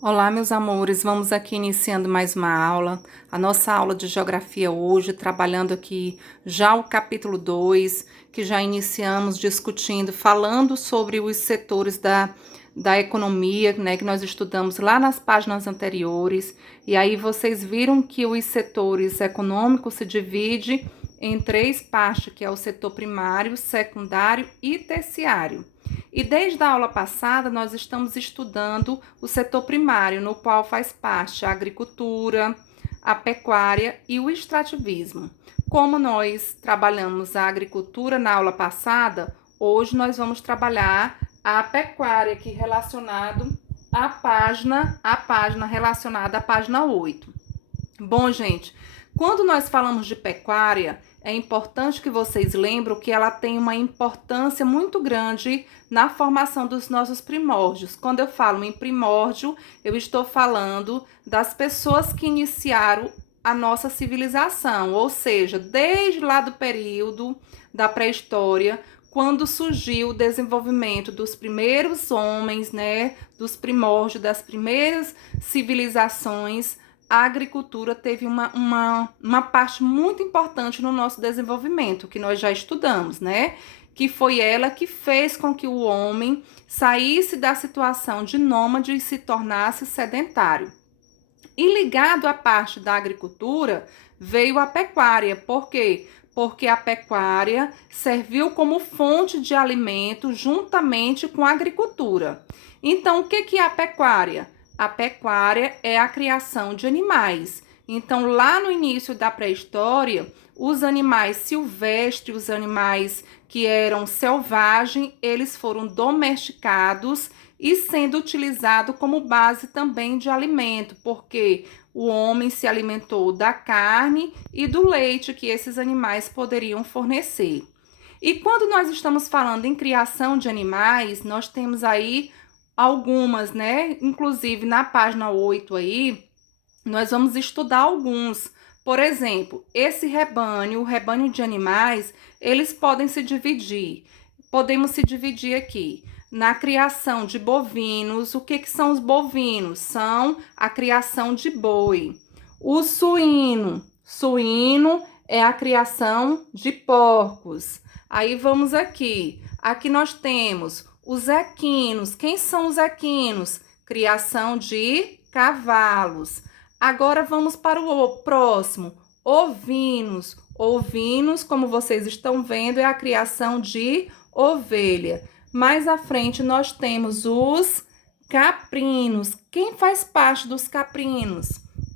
Olá, meus amores, vamos aqui iniciando mais uma aula. A nossa aula de geografia hoje, trabalhando aqui já o capítulo 2, que já iniciamos discutindo, falando sobre os setores da economia, né, que nós estudamos lá nas páginas anteriores. E aí vocês viram que os setores econômicos se dividem em três partes, que é o setor primário, secundário e terciário. E desde a aula passada, nós estamos estudando o setor primário, no qual faz parte a agricultura, a pecuária e o extrativismo. Como nós trabalhamos a agricultura na aula passada, hoje nós vamos trabalhar a pecuária aqui relacionado à página relacionada à página 8. Bom, gente, quando nós falamos de pecuária, é importante que vocês lembrem que ela tem uma importância muito grande na formação dos nossos primórdios. Quando eu falo em primórdio, eu estou falando das pessoas que iniciaram a nossa civilização, ou seja, desde lá do período da pré-história, quando surgiu o desenvolvimento dos primeiros homens, né, dos primórdios, das primeiras civilizações. A agricultura teve uma parte muito importante no nosso desenvolvimento, que nós já estudamos, né? Que foi ela que fez com que o homem saísse da situação de nômade e se tornasse sedentário. E ligado à parte da agricultura, veio a pecuária. Por quê? Porque a pecuária serviu como fonte de alimento juntamente com a agricultura. Então, o que é a pecuária? A pecuária é a criação de animais. Então, lá no início da pré-história, os animais silvestres, os animais que eram selvagens, eles foram domesticados e sendo utilizado como base também de alimento, porque o homem se alimentou da carne e do leite que esses animais poderiam fornecer. E quando nós estamos falando em criação de animais, nós temos aí algumas, né? Inclusive na página 8 aí, nós vamos estudar alguns. Por exemplo, esse rebanho, o rebanho de animais, eles podem se dividir. Podemos se dividir aqui na criação de bovinos. O que são os bovinos? São a criação de boi. O suíno é a criação de porcos. Aí vamos aqui. Aqui nós temos os equinos. Quem são os equinos? Criação de cavalos. Agora vamos para o próximo. Ovinos. Ovinos, como vocês estão vendo, é a criação de ovelha. Mais à frente nós temos os caprinos. Quem faz parte dos caprinos?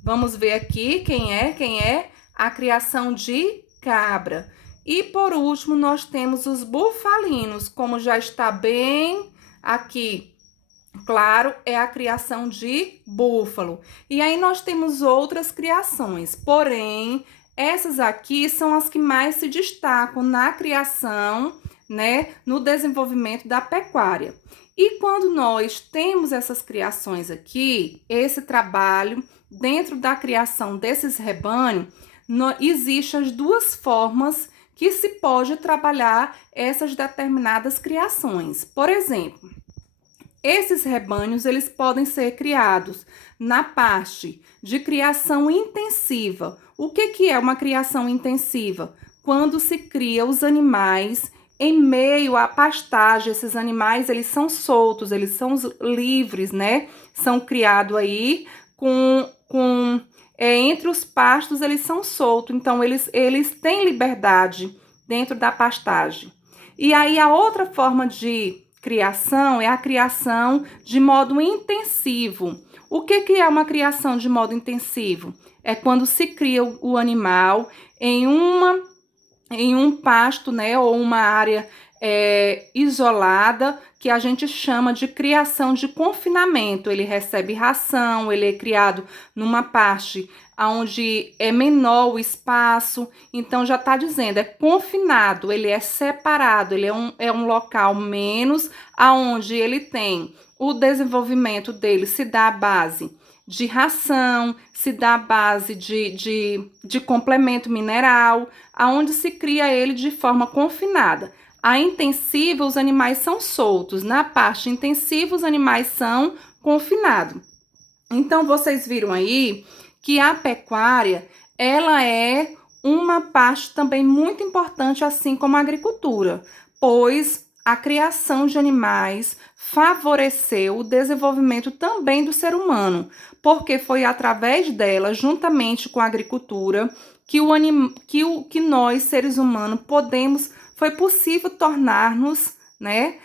Vamos ver aqui quem é a criação de cabra. E por último, nós temos os bufalinos, como já está bem aqui, claro, é a criação de búfalo. E aí nós temos outras criações, porém, essas aqui são as que mais se destacam na criação, né, no desenvolvimento da pecuária. E quando nós temos essas criações aqui, esse trabalho dentro da criação desses rebanhos, existem as duas formas que se pode trabalhar essas determinadas criações. Por exemplo, esses rebanhos, eles podem ser criados na parte de criação intensiva. O que é uma criação intensiva? Quando se cria os animais em meio à pastagem. Esses animais, eles são soltos, eles são livres, né? São criados aí entre os pastos, eles são soltos, então eles têm liberdade dentro da pastagem. E aí a outra forma de criação é a criação de modo intensivo. O que é uma criação de modo intensivo? É quando se cria o animal em um pasto, né, ou uma área isolada, que a gente chama de criação de confinamento. Ele recebe ração, ele é criado numa parte onde é menor o espaço, então já está dizendo, é confinado, ele é separado, ele é um local menos, aonde ele tem o desenvolvimento dele, se dá a base de ração, se dá a base de complemento mineral, aonde se cria ele de forma confinada. A intensiva, os animais são soltos. Na parte intensiva, os animais são confinados. Então, vocês viram aí que a pecuária, ela é uma parte também muito importante, assim como a agricultura, pois a criação de animais favoreceu o desenvolvimento também do ser humano, porque foi através dela, juntamente com a agricultura, que nós, seres humanos, foi possível tornar-nos, né,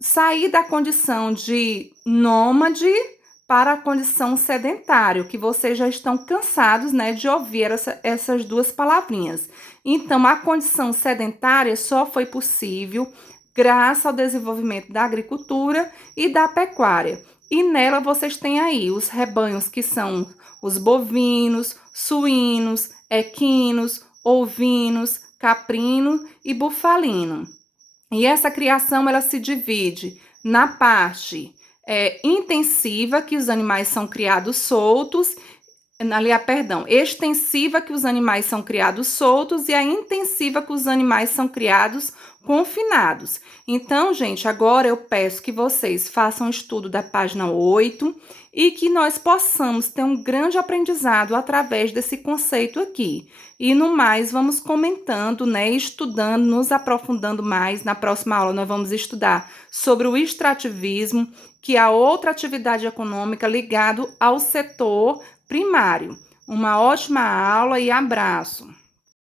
sair da condição de nômade para a condição sedentário, que vocês já estão cansados, né, de ouvir essas duas palavrinhas. Então, a condição sedentária só foi possível graças ao desenvolvimento da agricultura e da pecuária. E nela vocês têm aí os rebanhos que são os bovinos, suínos, equinos, ovinos, caprino e bufalino. E essa criação ela se divide na parte intensiva, que os animais são criados soltos, extensiva, que os animais são criados soltos, e a intensiva, que os animais são criados confinados. Então, gente, agora eu peço que vocês façam o estudo da página 8 e que nós possamos ter um grande aprendizado através desse conceito aqui. E no mais, vamos comentando, né, estudando, nos aprofundando mais. Na próxima aula, nós vamos estudar sobre o extrativismo, que é outra atividade econômica ligada ao setor primário. Uma ótima aula e abraço!